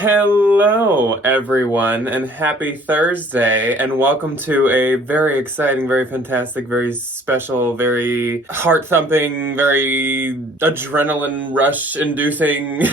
Hello, everyone, and happy Thursday, and welcome to a very exciting, very fantastic, very special, very heart-thumping, very adrenaline rush-inducing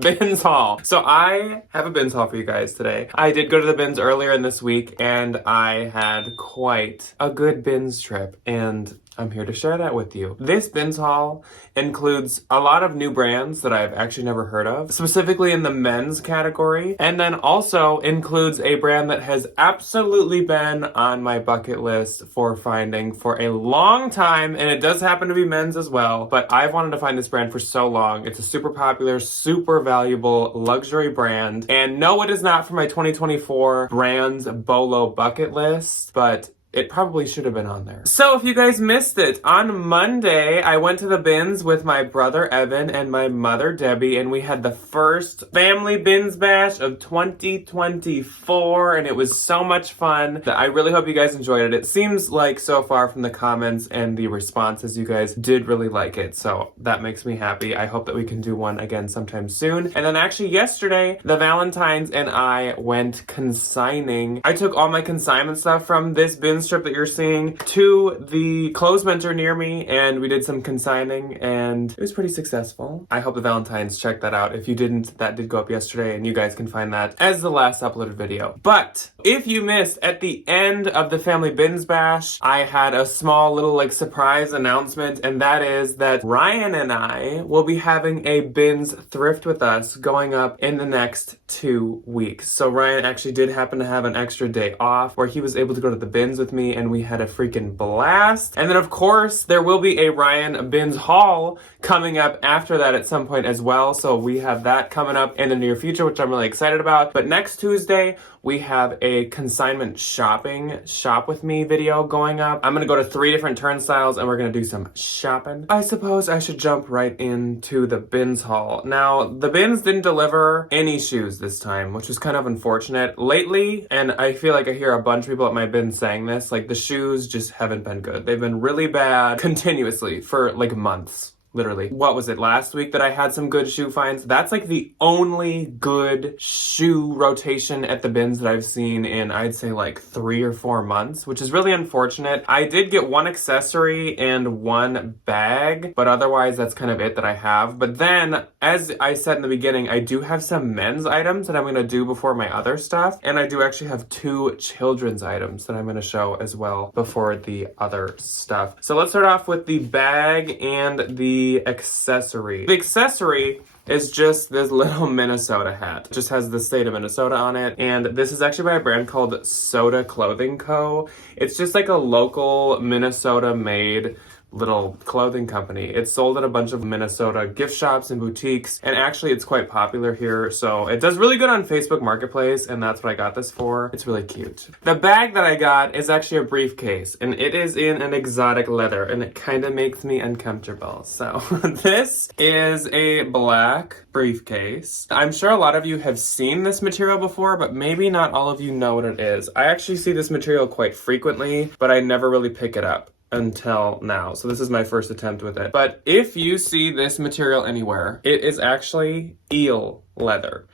bins haul. So I have a bins haul for you guys today. I did go to the bins earlier in this week, and I had quite a good bins trip, and I'm here to share that with you. This bins haul includes a lot of new brands that I've actually never heard of, specifically in the men's category, and then also includes a brand that has absolutely been on my bucket list for finding for a long time, and it does happen to be men's as well, but I've wanted to find this brand for so long. It's a super popular, super valuable luxury brand, and no, it is not for my 2024 brands BOLO bucket list, but it probably should have been on there. So if you guys missed it, on Monday, I went to the bins with my brother Evan and my mother Debbie, and we had the first family bins bash of 2024, and it was so much fun. I really hope you guys enjoyed it. It seems like so far from the comments and the responses, you guys did really like it, so that makes me happy. I hope that we can do one again sometime soon. And then actually yesterday, the Valentines and I went consigning. I took all my consignment stuff from this bin strip that you're seeing to the clothes mentor near me, and we did some consigning, and it was pretty successful. I hope the Valentines check that out. If you didn't, that did go up yesterday, and you guys can find that as the last uploaded video. But if you missed, at the end of the family bins bash, I had a small little surprise announcement, and that is that Ryan and I will be having a bins thrift with us going up in the next 2 weeks. So Ryan actually did happen to have an extra day off where he was able to go to the bins with me, and we had a freaking blast. And then of course there will be a Ryan bins haul coming up after that at some point as well, so we have that coming up in the near future, which I'm really excited about. But next Tuesday we have a consignment shopping shop with me video going up. I'm gonna go to 3 different turnstiles and we're gonna do some shopping. I suppose I should jump right into the bins haul. Now, the bins didn't deliver any shoes this time, which was kind of unfortunate. Lately, and I feel like I hear a bunch of people at my bins saying this, the shoes just haven't been good. They've been really bad continuously for months. Literally. What was it, last week that I had some good shoe finds? That's the only good shoe rotation at the bins that I've seen in, I'd say 3 or 4 months, which is really unfortunate. I did get 1 accessory and 1 bag, but otherwise that's kind of it that I have. But then, as I said in the beginning, I do have some men's items that I'm going to do before my other stuff, and I do actually have 2 children's items that I'm going to show as well before the other stuff. So let's start off with the bag and the accessory. The accessory is just this little Minnesota hat. It just has the state of Minnesota on it, and this is actually by a brand called Soda Clothing Co. It's just a local Minnesota made little clothing company. It's sold at a bunch of Minnesota gift shops and boutiques, and actually it's quite popular here, so it does really good on Facebook Marketplace, and that's what I got this for. It's really cute. The bag that I got is actually a briefcase, and it is in an exotic leather, and it kind of makes me uncomfortable. So this is a black briefcase. I'm sure a lot of you have seen this material before, but maybe not all of you know what it is. I actually see this material quite frequently, but I never really pick it up until now. So this is my first attempt with it. But if you see this material anywhere, it is actually eel leather,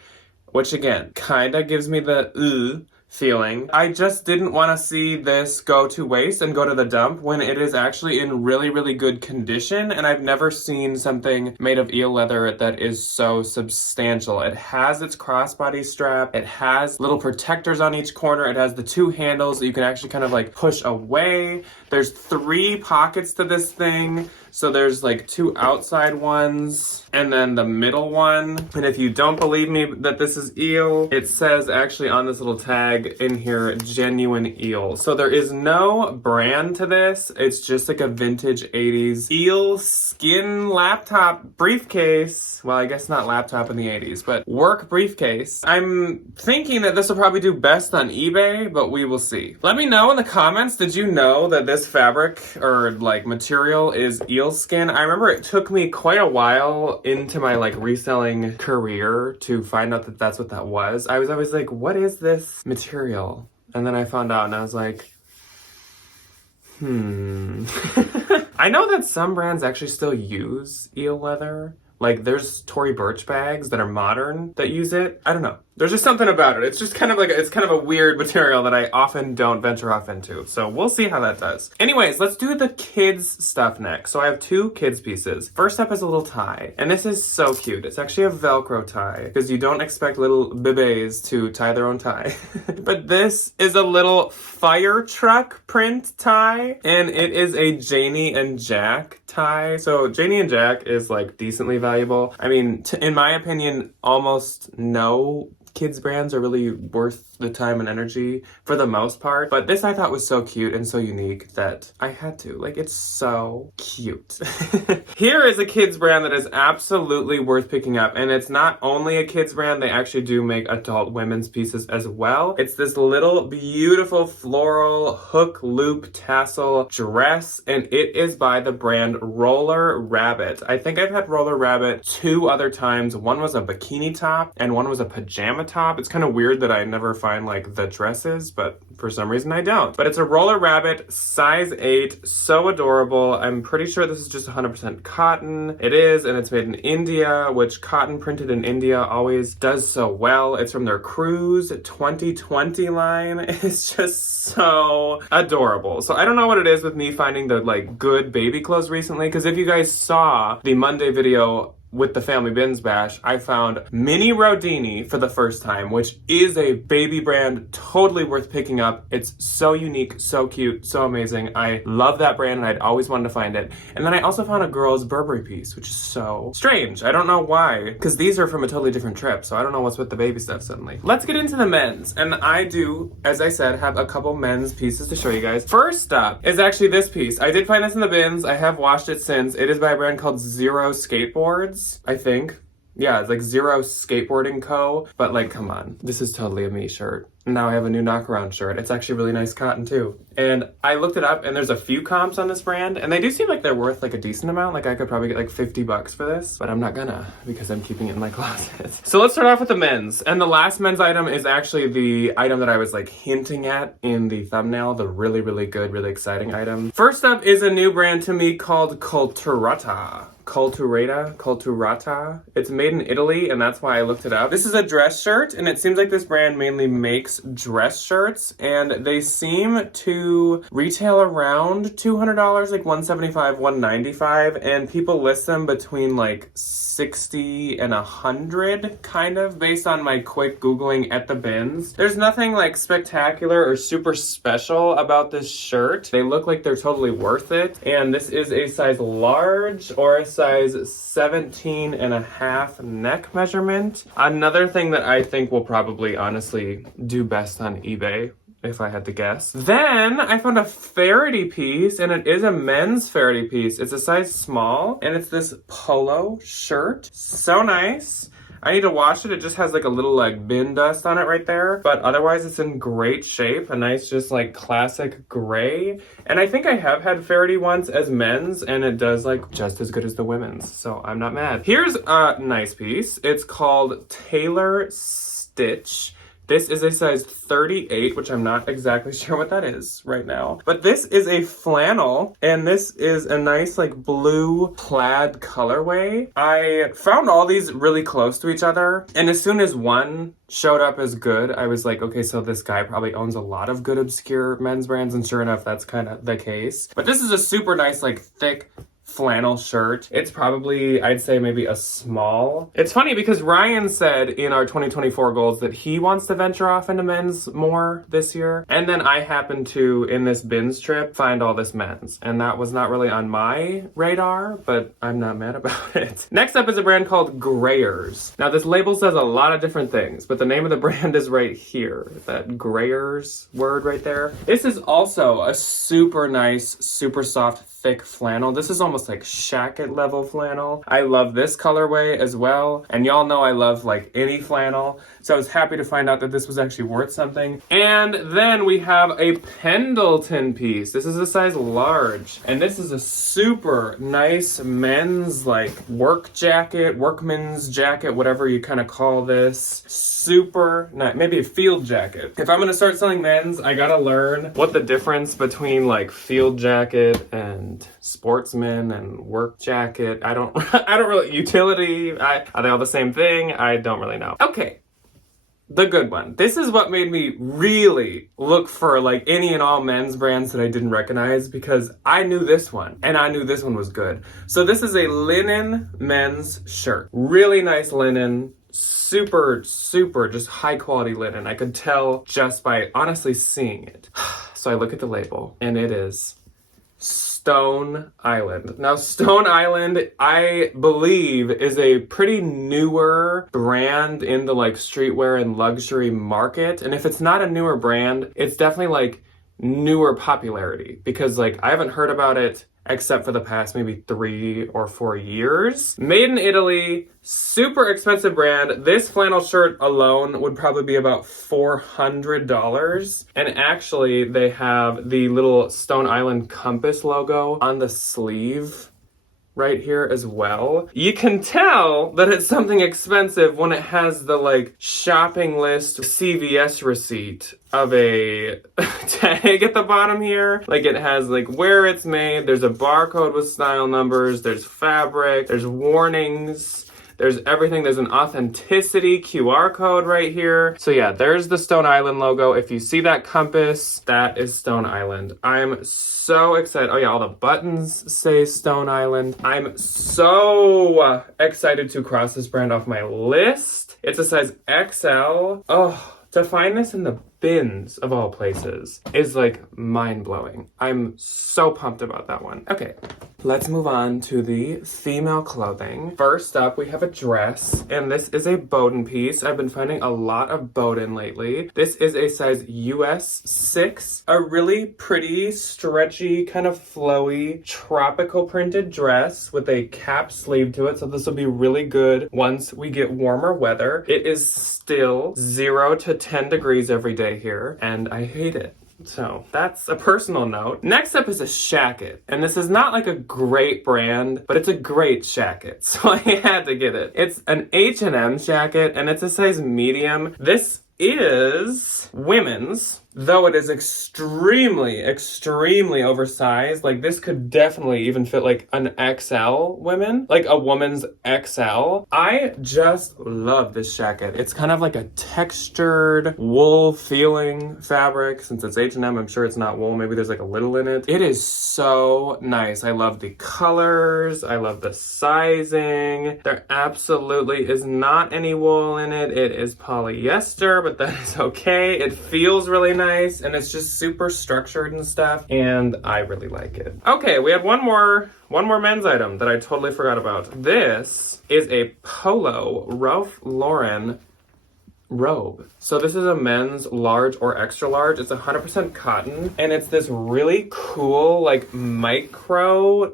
which again, kind of gives me the feeling. I just didn't want to see this go to waste and go to the dump when it is actually in really, really good condition, and I've never seen something made of eel leather that is so substantial. It has its crossbody strap, it has little protectors on each corner, it has the 2 handles that you can actually kind of push away. There's 3 pockets to this thing. So there's 2 outside ones and then the middle one. And if you don't believe me that this is eel, it says actually on this little tag in here, genuine eel. So there is no brand to this. It's just a vintage 80s eel skin laptop briefcase. Well, I guess not laptop in the 80s, but work briefcase. I'm thinking that this will probably do best on eBay, but we will see. Let me know in the comments, did you know that this fabric or material is eel skin? I remember it took me quite a while into my reselling career to find out that that's what that was. I was always what is this material? And then I found out and I was like, I know that some brands actually still use eel leather, Like, there's Tory Burch bags that are modern that use it. I don't know. There's just something about it. It's just kind of like, it's kind of a weird material that I often don't venture off into. So we'll see how that does. Anyways, let's do the kids stuff next. So I have 2 kids pieces. First up is a little tie. And this is so cute. It's actually a Velcro tie because you don't expect little bebés to tie their own tie. But this is a little fire truck print tie. And it is a Janie and Jack tie. So Janie and Jack is like decently valuable. I mean, in my opinion, almost no kids brands are really worth the time and energy for the most part. But this I thought was so cute and so unique that I had to. Like, it's so cute. Here is a kids brand that is absolutely worth picking up. And it's not only a kids brand, they actually do make adult women's pieces as well. It's this little beautiful floral hook loop tassel dress. And it is by the brand Roller Rabbit. I think I've had Roller Rabbit 2 other times. One was a bikini top and one was a pajama top. It's kind of weird that I never find like the dresses, but for some reason I don't. But it's a Roller Rabbit, size 8, so adorable. I'm pretty sure this is just 100% cotton. It is, and it's made in India, which cotton printed in India always does so well. It's from their Cruise 2020 line. It's just so adorable. So I don't know what it is with me finding the like good baby clothes recently, because if you guys saw the Monday video with the Family Bins Bash, I found Mini Rodini for the first time, which is a baby brand, totally worth picking up. It's so unique, so cute, so amazing. I love that brand and I'd always wanted to find it. And then I also found a girl's Burberry piece, which is so strange. I don't know why, because these are from a totally different trip, so I don't know what's with the baby stuff suddenly. Let's get into the men's. And I do, as I said, have a couple men's pieces to show you guys. First up is actually this piece. I did find this in the bins. I have washed it since. It is by a brand called Zero Skateboards, I think. Yeah, it's like Zero Skateboarding Co. But like, come on. This is totally a me shirt. Now I have a new knockaround shirt. It's actually really nice cotton too. And I looked it up and there's a few comps on this brand and they do seem like they're worth like a decent amount. Like I could probably get like $50 for this, but I'm not gonna because I'm keeping it in my closet. So let's start off with the men's. And the last men's item is actually the item that I was like hinting at in the thumbnail, the really, really good, really exciting item. First up is a new brand to me called Culturata. Culturata. It's made in Italy and that's why I looked it up. This is a dress shirt and it seems like this brand mainly makes dress shirts and they seem to retail around $200, like $175, $195, and people list them between like $60 and $100, kind of based on my quick Googling at the bins. There's nothing like spectacular or super special about this shirt. They look like they're totally worth it, and this is a size large or a size 17 and a half neck measurement. Another thing that I think will probably honestly do best on eBay, if I had to guess. Then I found a Faraday piece, and it is a men's Faraday piece. It's a size small, and it's this polo shirt. So nice. I need to wash it. It just has like a little like bin dust on it right there. But otherwise it's in great shape. A nice just like classic gray. And I think I have had Faraday once as men's and it does like just as good as the women's. So I'm not mad. Here's a nice piece. It's called Tailor Stitch. This is a size 38, which I'm not exactly sure what that is right now. But this is a flannel, and this is a nice like blue plaid colorway. I found all these really close to each other, and as soon as one showed up as good, I was like, okay, so this guy probably owns a lot of good obscure men's brands, and sure enough, that's kind of the case. But this is a super nice, like thick flannel shirt. It's probably, I'd say maybe a small. It's funny because Ryan said in our 2024 goals that he wants to venture off into men's more this year. And then I happened to, in this bins trip, find all this men's. And that was not really on my radar, but I'm not mad about it. Next up is a brand called Greyers. Now this label says a lot of different things, but the name of the brand is right here. That Greyers word right there. This is also a super nice, super soft, thick flannel. This is almost like shacket level flannel. I love this colorway as well. And y'all know I love like any flannel. So I was happy to find out that this was actually worth something. And then we have a Pendleton piece. This is a size large. And this is a super nice men's like work jacket, workman's jacket, whatever you kind of call this. Super nice, maybe a field jacket. If I'm gonna start selling men's, I gotta learn what the difference between like field jacket and and sportsman and work jacket. I don't really, utility, are they all the same thing? I don't really know. Okay. The good one. This is what made me really look for like any and all men's brands that I didn't recognize, because I knew this one and I knew this one was good. So this is a linen men's shirt. Really nice linen. Super just high quality linen. I could tell just by honestly seeing it. So I look at the label and it is Stone Island. Now, Stone Island, I believe, is a pretty newer brand in the like streetwear and luxury market. And if it's not a newer brand, it's definitely like newer popularity, because like I haven't heard about it except for the past maybe 3 or 4 years. Made in Italy, super expensive brand. This flannel shirt alone would probably be about $400. And actually, they have the little Stone Island compass logo on the sleeve right here as well. You can tell that it's something expensive when it has the like shopping list CVS receipt of a tag at the bottom here. Like it has like where it's made, there's a barcode with style numbers, there's fabric, there's warnings, there's everything. There's an authenticity QR code right here. So yeah, there's the Stone Island logo. If you see that compass, that is Stone Island. I'm so excited. Oh yeah, all the buttons say Stone Island. I'm so excited to cross this brand off my list. It's a size XL. Oh, to find this in the bins of all places is like mind-blowing. I'm so pumped about that one. Okay, let's move on to the female clothing. First up, we have a dress, and this is a Bowden piece. I've been finding a lot of Bowden lately. This is a size US 6, a really pretty, stretchy, kind of flowy, tropical printed dress with a cap sleeve to it, so this will be really good once we get warmer weather. It is still 0 to 10 degrees every day here, and I hate it. So that's a personal note. Next up is a shacket, and this is not like a great brand, but it's a great shacket, so I had to get it. It's an H&M jacket, and it's a size medium. This is women's, though it is extremely oversized. Like this could definitely even fit like an XL women, like a woman's XL. I just love this jacket. It's kind of like a textured wool feeling fabric. Since it's H&M, I'm sure it's not wool. Maybe there's like a little in it. It is so nice. I love the colors. I love the sizing. There absolutely is not any wool in it. It is polyester, but that is okay. It feels really nice, and it's just super structured and stuff, and I really like it. Okay, we have one more men's item that I totally forgot about. This is a polo Ralph Lauren robe. So this is a men's large or extra large. It's 100% cotton, and it's this really cool like micro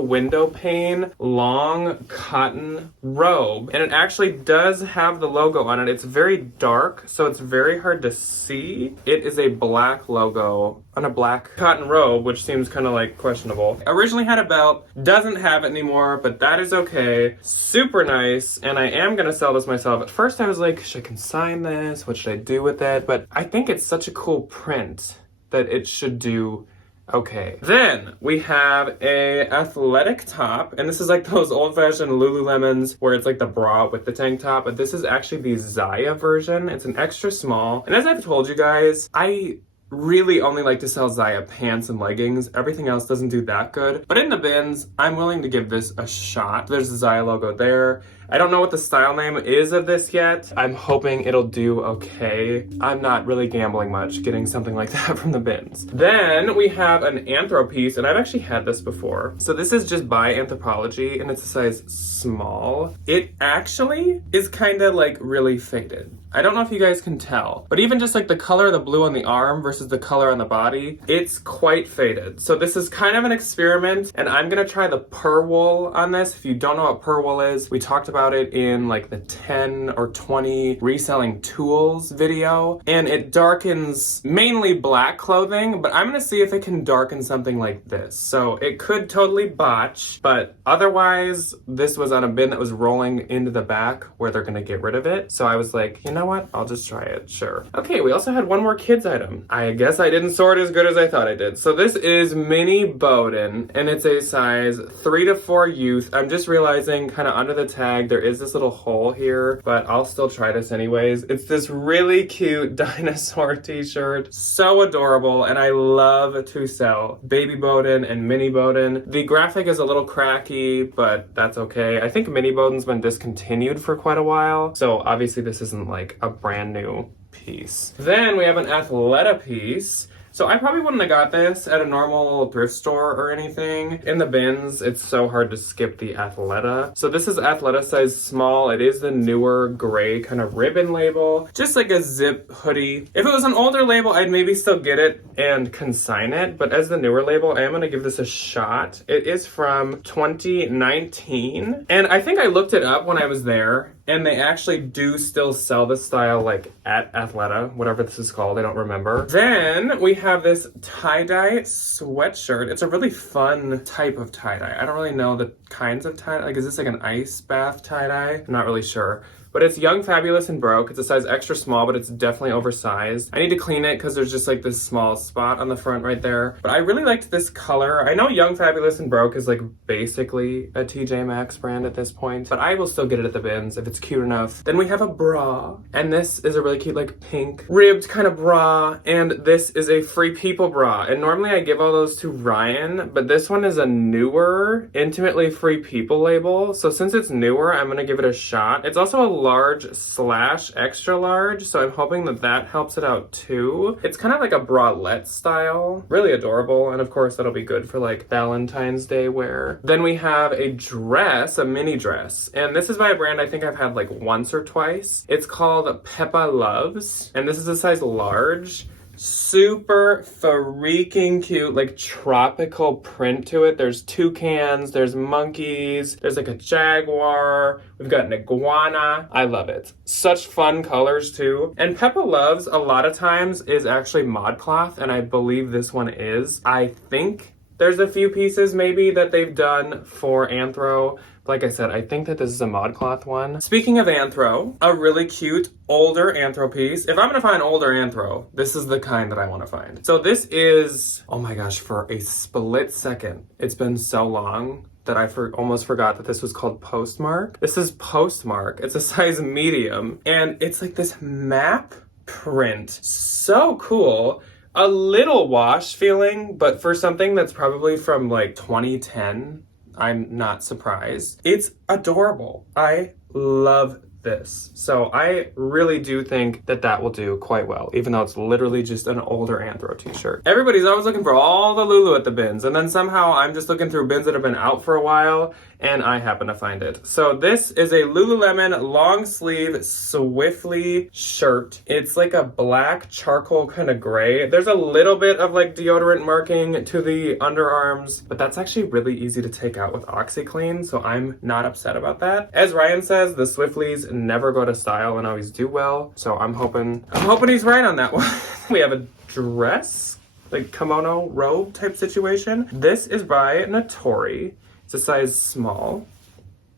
window pane long cotton robe, and it actually does have the logo on it. It's very dark, so it's very hard to see. It is a black logo on a black cotton robe, which seems kind of like questionable. Originally had a belt, doesn't have it anymore, but that is okay. Super nice, and I am gonna sell this myself. At first I was like, should I consign this? What should I do with it? But I think it's such a cool print that it should do okay. Then we have a athletic top, and this is like those old-fashioned Lululemons where it's like the bra with the tank top, but this is actually the Zaya version. It's an extra small, and as I've told you guys, I really only like to sell Zaya pants and leggings. Everything else doesn't do that good. But in the bins, I'm willing to give this a shot. There's the Zaya logo there. I don't know what the style name is of this yet. I'm hoping it'll do okay. I'm not really gambling much getting something like that from the bins. Then we have an Anthro piece, and I've actually had this before. So this is just by Anthropologie, and it's a size small. It actually is kind of like really faded. I don't know if you guys can tell, but even just like the color of the blue on the arm versus the color on the body, it's quite faded. So this is kind of an experiment, and I'm gonna try the per wool on this. If you don't know what per wool is, we talked about it in like the 10 or 20 reselling tools video, and it darkens mainly black clothing, but I'm gonna see if it can darken something like this. So it could totally botch, but otherwise this was on a bin that was rolling into the back where they're gonna get rid of it. So I was like, you know know what? I'll just try it, sure. Okay, we also had one more kids item. I guess I didn't sort as good as I thought I did. So this is Mini Bowden, and it's a size 3 to 4 youth. I'm just realizing kind of under the tag, there is this little hole here, but I'll still try this anyways. It's this really cute dinosaur t-shirt. So adorable, and I love to sell Baby Bowden and Mini Bowden. The graphic is a little cracky, but that's okay. I think Mini Bowden's been discontinued for quite a while, so obviously this isn't like a brand new piece. Then we have an Athleta piece. So I probably wouldn't have got this at a normal thrift store or anything. In the bins, it's so hard to skip the Athleta. So this is Athleta size small. It is the newer gray kind of ribbon label. Just like a zip hoodie. If it was an older label, I'd maybe still get it and consign it. But as the newer label, I am going to give this a shot. It is from 2019. And I think I looked it up when I was there. And they actually do still sell this style like at Athleta, whatever this is called, I don't remember. Then we have this tie-dye sweatshirt. It's a really fun type of tie-dye. I don't really know the kinds of tie-dye. Like, is this like an ice bath tie-dye? I'm not really sure. But it's Young, Fabulous, and Broke. It's a size extra small, but it's definitely oversized. I need to clean it because there's just like this small spot on the front right there. But I really liked this color. I know Young, Fabulous, and Broke is like basically a TJ Maxx brand at this point, but I will still get it at the bins if it's cute enough. Then we have a bra, and this is a really cute like pink ribbed kind of bra, and this is a Free People bra. And normally I give all those to Ryan, but this one is a newer, Intimately Free People label. So since it's newer, I'm gonna give it a shot. It's also a large / extra large, so I'm hoping that that helps it out too. It's kind of like a bralette style, really adorable, and of course that'll be good for like Valentine's Day wear. Then we have a dress, a mini dress, and this is by a brand I think I've had like once or twice. It's called Peppa Loves, and this is a size large. Super freaking cute, like tropical print to it. There's toucans, there's monkeys, there's like a jaguar, we've got an iguana. I love it. Such fun colors too. And Peppa Loves a lot of times is actually ModCloth, and I believe this one is. I think there's a few pieces maybe that they've done for Anthro. Like I said, I think that this is a ModCloth one. Speaking of Anthro, a really cute older Anthro piece. If I'm gonna find older Anthro, this is the kind that I wanna find. So this is, oh my gosh, for a split second, it's been so long that I almost forgot that this was called Postmark. This is Postmark. It's a size medium, and it's like this map print. So cool. A little wash feeling, but for something that's probably from like 2010, I'm not surprised. It's adorable. I love this. So I really do think that that will do quite well, even though it's literally just an older Anthro t-shirt. Everybody's always looking for all the Lulu at the bins, and then somehow I'm just looking through bins that have been out for a while, and I happen to find it. So this is a Lululemon long sleeve Swiftly shirt. It's like a black charcoal kind of gray. There's a little bit of like deodorant marking to the underarms, but that's actually really easy to take out with OxyClean, so I'm not upset about that. As Ryan says, the Swiftlys never go to style and always do well, so I'm hoping he's right on that one. We have a dress, like kimono robe type situation. This is by Natori. It's a size small,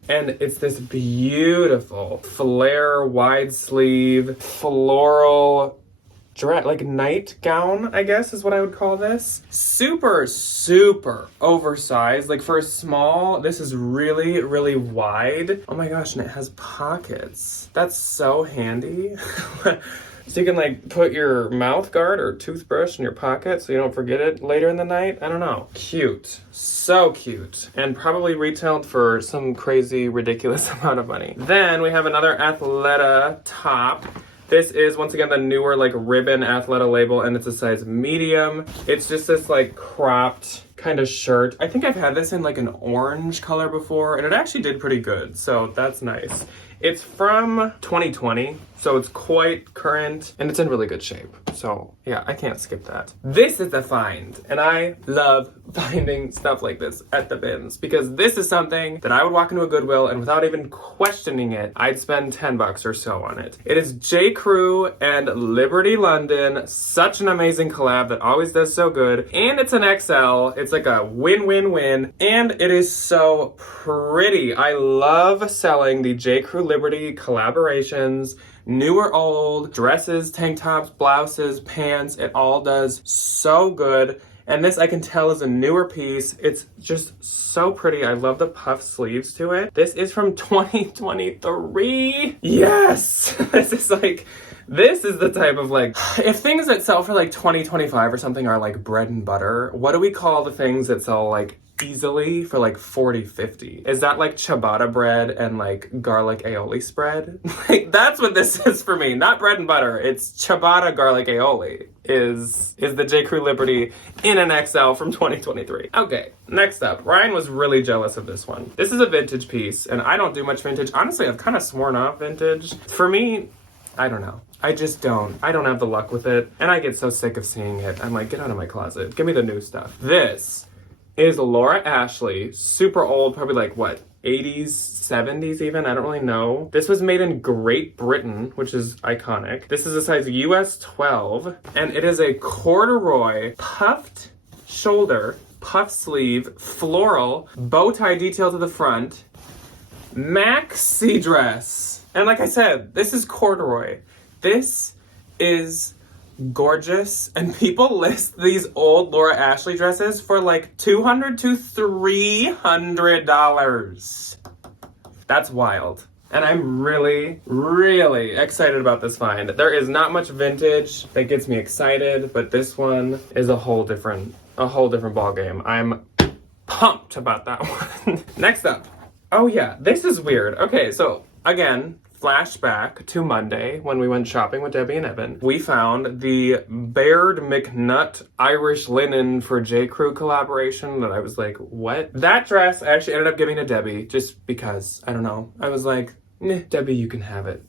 and it's this beautiful flare wide sleeve floral dress, like nightgown, I guess is what I would call this. Super, super oversized. Like for a small, this is really, really wide. Oh my gosh, and it has pockets. That's so handy. So you can like put your mouth guard or toothbrush in your pocket so you don't forget it later in the night. I don't know. Cute. So cute. And probably retailed for some crazy, ridiculous amount of money. Then we have another Athleta top. This is, once again, the newer, like, ribbon Athleta label, and it's a size medium. It's just this, like, cropped kind of shirt. I think I've had this in, like, an orange color before, and it actually did pretty good, so that's nice. It's from 2020, so it's quite current, and it's in really good shape. So, yeah, I can't skip that. This is a find, and I love finding stuff like this at the bins, because this is something that I would walk into a Goodwill, and without even questioning it, I'd spend $10 or so on it. It is J. Crew and Liberty London. Such an amazing collab that always does so good, and it's an XL. It's like a win-win-win, and it is so pretty. I love selling the J. Crew Liberty collaborations. new or old, dresses, tank tops, blouses, pants, it all does so good. And this I can tell is a newer piece. It's just so pretty. I love the puff sleeves to it. This is from 2023. Yes! This is the type of like, if things that sell for like 2025 or something are like bread and butter, what do we call the things that sell like easily for like 40, 50? Is that like ciabatta bread and like garlic aioli spread? Like that's what this is for me. Not bread and butter. It's ciabatta garlic aioli is the J. Crew Liberty in an XL from 2023. Okay, next up. Ryan was really jealous of this one. This is a vintage piece and I don't do much vintage. Honestly, I've kind of sworn off vintage. For me, I don't know. I just don't. I don't have the luck with it. And I get so sick of seeing it. I'm like, get out of my closet. Give me the new stuff. This is Laura Ashley, super old, probably like what, 80s, 70s even, I don't really know. This was made in Great Britain, which is iconic. This is a size US 12, and it is a corduroy, puffed shoulder, puff sleeve, floral, bow tie detail to the front, maxi dress. And like I said, this is corduroy. This is gorgeous, and people list these old Laura Ashley dresses for like $200 to $300. That's wild. And I'm really, really excited about this find. There is not much vintage that gets me excited, but this one is a whole different ball game. I'm pumped about that one. Next up. Oh yeah, this is weird. Okay, so again, flashback to Monday when we went shopping with Debbie and Evan. We found the Baird McNutt Irish linen for J. Crew collaboration that I was like, what? That dress I actually ended up giving to Debbie just because, I don't know. I was like, Debbie, you can have it.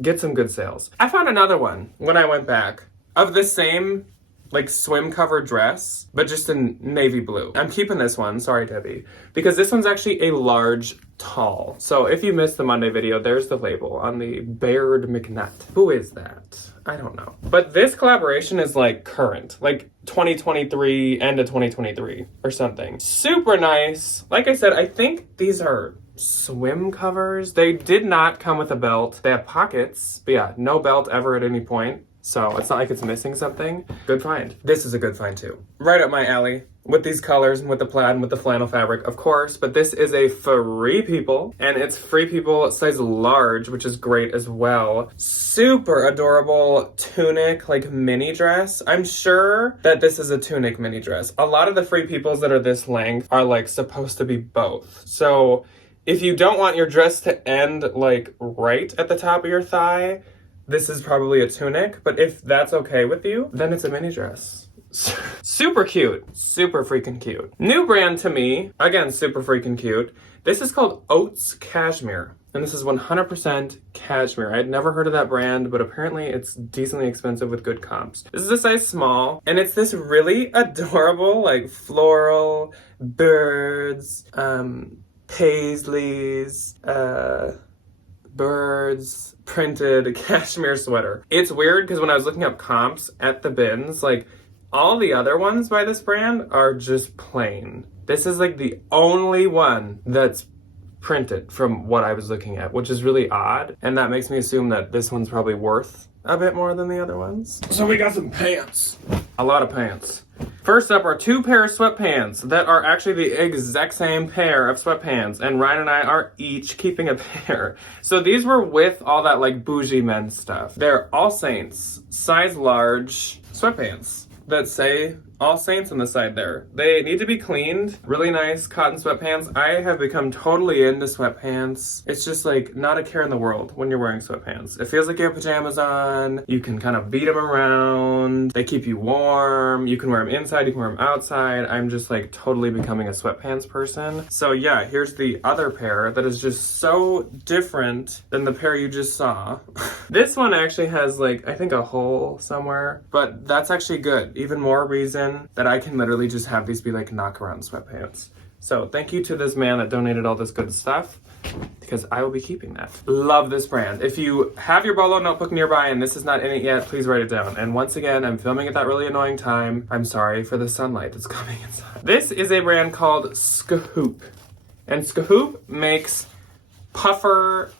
Get some good sales. I found another one when I went back of the same like swim cover dress, but just in navy blue. I'm keeping this one, sorry Debbie, because this one's actually a large tall. So if you missed the Monday video, there's the label on the Baird McNutt. Who is that? I don't know. But this collaboration is like current, like 2023, end of 2023 or something. Super nice. Like I said, I think these are swim covers. They did not come with a belt. They have pockets, but yeah, no belt ever at any point. So it's not like it's missing something. Good find. This is a good find too. Right up my alley with these colors and with the plaid and with the flannel fabric, of course, but this is a Free People and it's Free People size large, which is great as well. Super adorable tunic, like mini dress. I'm sure that this is a tunic mini dress. A lot of the Free Peoples that are this length are like supposed to be both. So if you don't want your dress to end like right at the top of your thigh, this is probably a tunic, but if that's okay with you, then it's a mini dress. Super cute. Super freaking cute. New brand to me. Again, super freaking cute. This is called Oats Cashmere. And this is 100% cashmere. I had never heard of that brand, but apparently it's decently expensive with good comps. This is a size small, and it's this really adorable, like floral, birds, paisleys, birds, printed cashmere sweater. It's weird because when I was looking up comps at the bins, like all the other ones by this brand are just plain. This is like the only one that's printed from what I was looking at, which is really odd. And that makes me assume that this one's probably worth a bit more than the other ones. So we got some pants. A lot of pants. First up are two pair of sweatpants that are actually the exact same pair of sweatpants, and Ryan and I are each keeping a pair. So these were with all that like bougie men's stuff. They're All Saints, size large sweatpants that say All Saints on the side there. They need to be cleaned. Really nice cotton sweatpants. I have become totally into sweatpants. It's just like not a care in the world when you're wearing sweatpants. It feels like you have pajamas on. You can kind of beat them around. They keep you warm. You can wear them inside. You can wear them outside. I'm just like totally becoming a sweatpants person. So yeah, here's the other pair that is just so different than the pair you just saw. This one actually has like, I think a hole somewhere, but that's actually good. Even more reason that I can literally just have these be like knock around sweatpants. So thank you to this man that donated all this good stuff, because I will be keeping that. Love this brand. If you have your Bolo notebook nearby and this is not in it yet, please write it down. And once again, I'm filming at that really annoying time. I'm sorry for the sunlight that's coming inside. This is a brand called Skahoop. And Skahoop makes puffer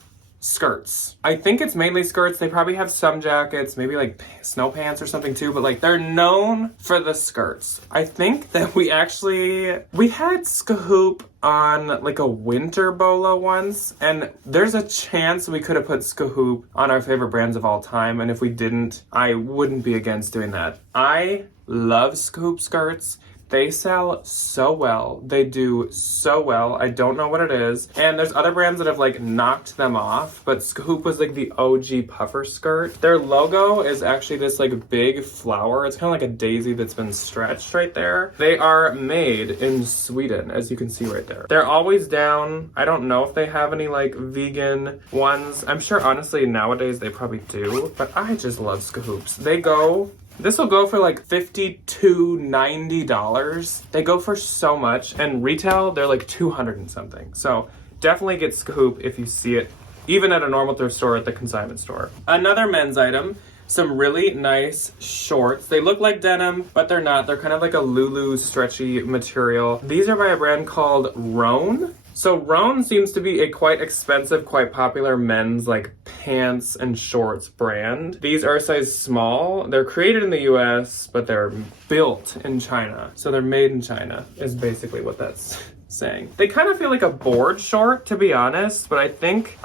skirts. I think it's mainly skirts. They probably have some jackets, maybe like snow pants or something too, but like they're known for the skirts. I think that we had Skahoop on like a winter bolo once, and there's a chance we could have put Skahoop on our favorite brands of all time, and if we didn't, I wouldn't be against doing that. I love Skahoop skirts. They sell so well. They do so well. I don't know what it is. And there's other brands that have like knocked them off, but Skahoop was like the OG puffer skirt. Their logo is actually this like big flower. It's kind of like a daisy that's been stretched right there. They are made in Sweden, as you can see right there. They're always down. I don't know if they have any like vegan ones. I'm sure honestly nowadays they probably do, but I just love Skahoops. This will go for like $50 to $90. They go for so much, and retail, they're like 200 and something. So definitely get Skahoop if you see it, even at a normal thrift store, at the consignment store. Another men's item, some really nice shorts. They look like denim, but they're not. They're kind of like a Lulu stretchy material. These are by a brand called Rhone. So Rhone seems to be a quite expensive, quite popular men's like pants and shorts brand. These are a size small. They're created in the US, but they're built in China. So they're made in China is basically what that's saying. They kind of feel like a board short, to be honest, but I think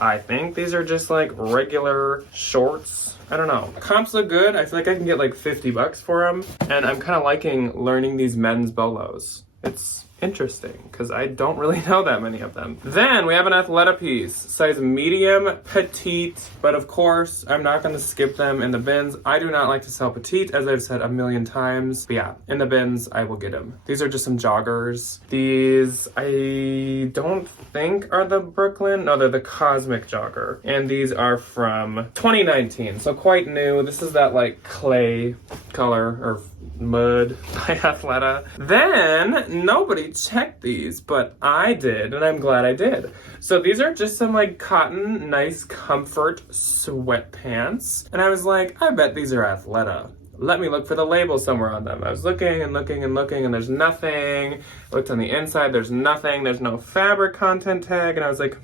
these are just like regular shorts. I don't know. Comps look good. I feel like I can get like $50 for them. And I'm kind of liking learning these men's bolos. It's interesting because I don't really know that many of them. Then we have an Athleta piece, size medium, petite, but of course I'm not going to skip them in the bins. I do not like to sell petite, as I've said a million times, but yeah, in the bins I will get them. These are just some joggers. These I don't think are the Brooklyn, no, they're the Cosmic jogger, and these are from 2019, so quite new. This is that like clay color or mud by Athleta. Then nobody checked these, but I did, and I'm glad I did. So these are just some like cotton, nice comfort sweatpants, and I was like, I bet these are Athleta. Let me look for the label somewhere on them. I was looking and looking and looking, and there's nothing. I looked on the inside, there's nothing. There's no fabric content tag, and I was like,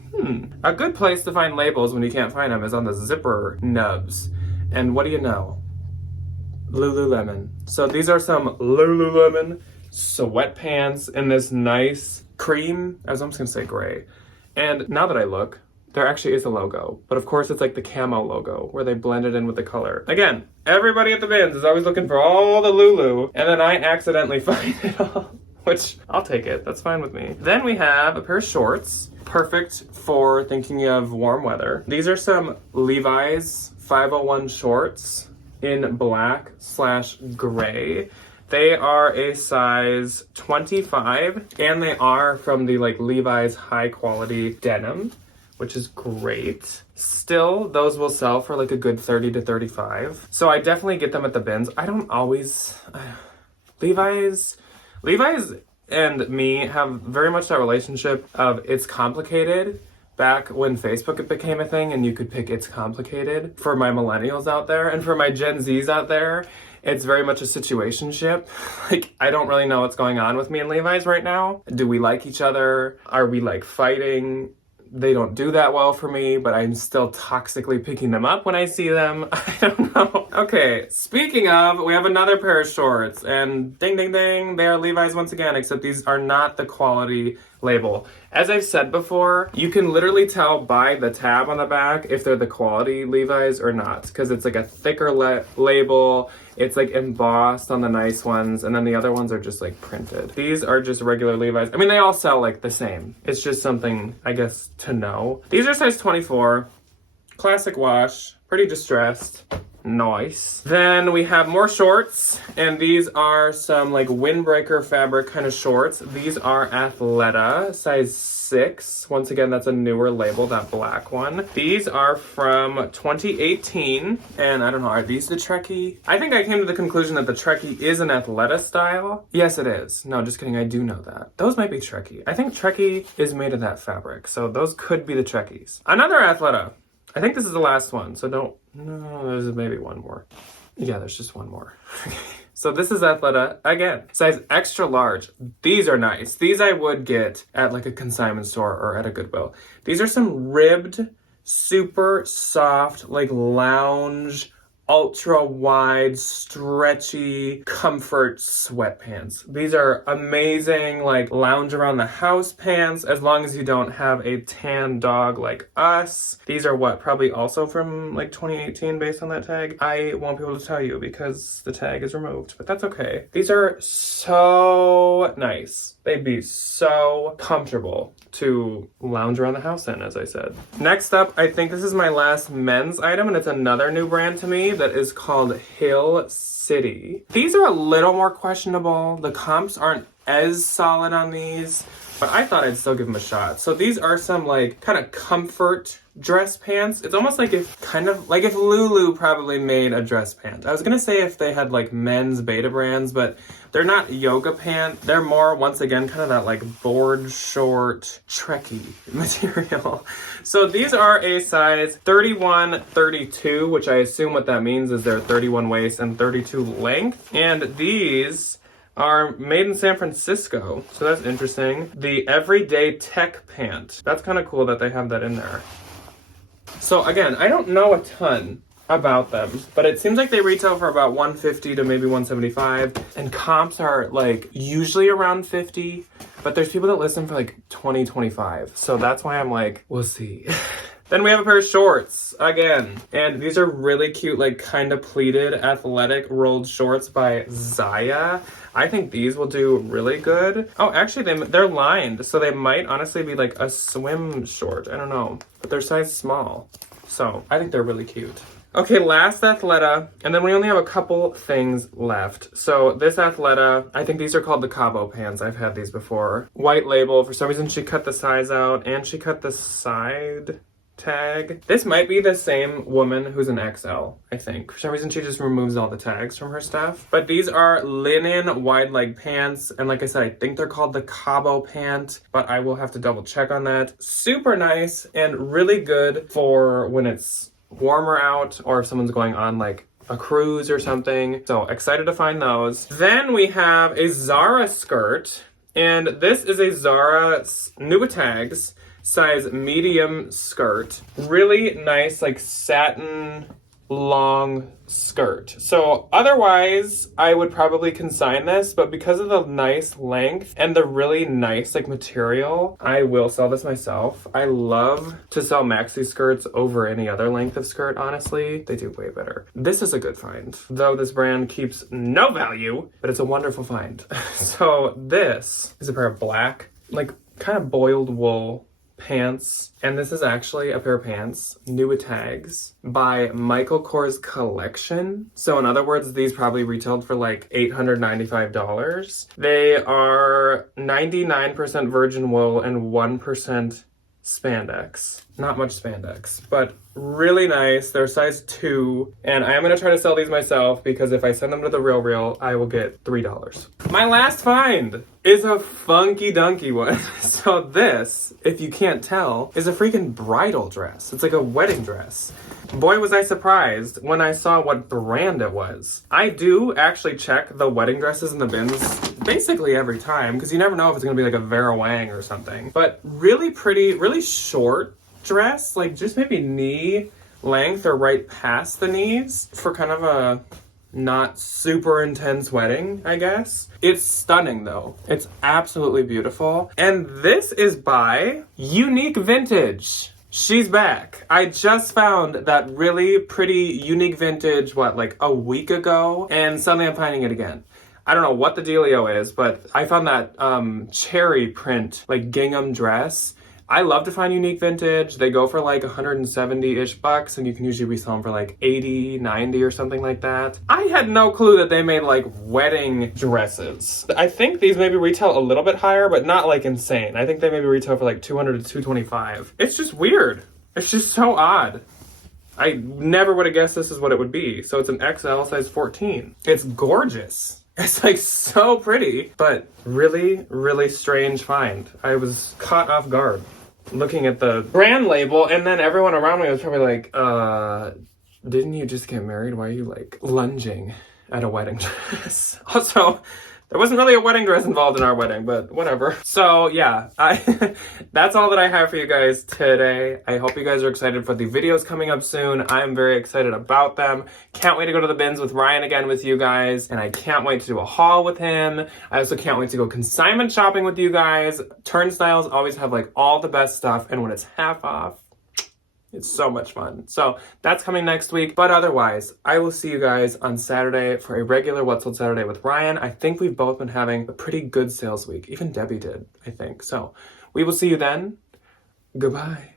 a good place to find labels when you can't find them is on the zipper nubs. And what do you know? Lululemon. So these are some Lululemon sweatpants in this nice cream. I was almost gonna say gray. And now that I look, there actually is a logo, but of course it's like the camo logo where they blend it in with the color. Again, everybody at the bins is always looking for all the Lulu, and then I accidentally find it all, which I'll take it. That's fine with me. Then we have a pair of shorts, perfect for thinking of warm weather. These are some Levi's 501 shorts in black/gray. They are a size 25, and they are from the like Levi's high quality denim, which is great. Still, those will sell for like a good 30 to 35. So I definitely get them at the bins. I don't always, Levi's and me have very much that relationship of it's complicated. Back when Facebook became a thing and you could pick It's Complicated, for my millennials out there and for my Gen Zs out there, it's very much a situationship. Like, I don't really know what's going on with me and Levi's right now. Do we like each other? Are we like fighting? They don't do that well for me, but I'm still toxically picking them up when I see them. I don't know. Okay, speaking of, we have another pair of shorts, and ding, ding, ding, they are Levi's once again, except these are not the quality label. As I've said before, you can literally tell by the tab on the back if they're the quality Levi's or not, because it's like a thicker label, it's like embossed on the nice ones, and then the other ones are just like printed. These are just regular Levi's. I mean, they all sell like the same. It's just something, I guess, to know. These are size 24, classic wash, pretty distressed. Nice. Then we have more shorts, and these are some like windbreaker fabric kind of shorts. These are Athleta, size 6. Once again, that's a newer label, that black one. These are from 2018, and I don't know, are these the Trekkie? I think I came to the conclusion that the Trekkie is an Athleta style. Yes, it is. No, just kidding, I do know that. Those might be Trekkie. I think Trekkie is made of that fabric, so those could be the Trekkies. Another Athleta. I think this is the last one, so no, there's maybe one more. Yeah, there's just one more. So this is Athleta, again, size extra large. These are nice. These I would get at like a consignment store or at a Goodwill. These are some ribbed super soft, like lounge, ultra wide, stretchy, comfort sweatpants. These are amazing, like lounge around the house pants, as long as you don't have a tan dog like us. These are what, probably also from like 2018 based on that tag? I won't be able to tell you because the tag is removed, but that's okay. These are so nice. They'd be so comfortable to lounge around the house in, as I said. Next up, I think this is my last men's item, and it's another new brand to me that is called Hill City. These are a little more questionable. The comps aren't as solid on these, but I thought I'd still give them a shot. So these are some like kind of comfort dress pants. It's almost like if Lulu probably made a dress pant. I was gonna say if they had like men's beta brands, but they're not yoga pant. They're more, once again, kind of that like board short, trekkie material. So these are a size 31, 32, which I assume what that means is they're 31 waist and 32 length. And these are made in San Francisco, so that's interesting. The Everyday Tech Pant. That's kind of cool that they have that in there. So again, I don't know a ton about them, but it seems like they retail for about $150 to maybe $175, and comps are like usually around 50, but there's people that listen for like 20, 25. So that's why I'm like, we'll see. Then we have a pair of shorts again, and these are really cute, like kind of pleated athletic rolled shorts by Zaya. I think these will do really good. Oh, actually they're lined, so they might honestly be like a swim short. I don't know, but they're size small, so I think they're really cute. Okay, last Athleta, and then we only have a couple things left. So this Athleta, I think these are called the Cabo pants. I've had these before. White label. For some reason, she cut the size out, and she cut the side tag. This might be the same woman who's an XL, I think. For some reason, she just removes all the tags from her stuff. But these are linen wide leg pants, and like I said, I think they're called the Cabo pant, but I will have to double check on that. Super nice and really good for when it's warmer out or if someone's going on like a cruise or something. So excited to find those. Then we have a Zara skirt, and this is a Zara new with tags size medium skirt. Really nice, like satin long skirt. So otherwise I would probably consign this, but because of the nice length and the really nice like material, I will sell this myself. I love to sell maxi skirts over any other length of skirt, honestly. They do way better. This is a good find, though this brand keeps no value, but it's a wonderful find. So this is a pair of black, like kind of boiled wool pants, and this is actually a pair of pants new with tags by Michael Kors Collection. So in other words, these probably retailed for like $895. They are 99% virgin wool and 1% spandex. Not much spandex, but really nice. They're size 2, and I am going to try to sell these myself because if I send them to the Real, I will get $3. My last find is a funky dunky one. So this, if you can't tell, is a freaking bridal dress. It's like a wedding dress. Boy, was I surprised when I saw what brand it was. I do actually check the wedding dresses in the bins basically every time because you never know if it's going to be like a Vera Wang or something. But really pretty, really short dress, like just maybe knee length or right past the knees for kind of a not super intense wedding, I guess. It's stunning though. It's absolutely beautiful. And this is by Unique Vintage. She's back. I just found that really pretty Unique Vintage, like a week ago, and suddenly I'm finding it again. I don't know what the dealio is, but I found that cherry print, like gingham dress. I love to find Unique Vintage. They go for like 170-ish bucks, and you can usually resell them for like 80, 90 or something like that. I had no clue that they made like wedding dresses. I think these maybe retail a little bit higher, but not like insane. I think they maybe retail for like 200 to 225. It's just weird. It's just so odd. I never would have guessed this is what it would be. So it's an XL size 14. It's gorgeous. It's like so pretty, but really, really strange find. I was caught off guard looking at the brand label, and then everyone around me was probably like, didn't you just get married? Why are you like lunging at a wedding dress? Also, There wasn't really a wedding dress involved in our wedding, but whatever. So yeah, that's all that I have for you guys today. I hope you guys are excited for the videos coming up soon. I'm very excited about them. Can't wait to go to the bins with Ryan again with you guys, and I can't wait to do a haul with him. I also can't wait to go consignment shopping with you guys. Turnstiles always have like all the best stuff, and when it's half off, it's so much fun. So that's coming next week. But otherwise, I will see you guys on Saturday for a regular What's Sold Saturday with Ryan. I think we've both been having a pretty good sales week. Even Debbie did, I think. So we will see you then. Goodbye.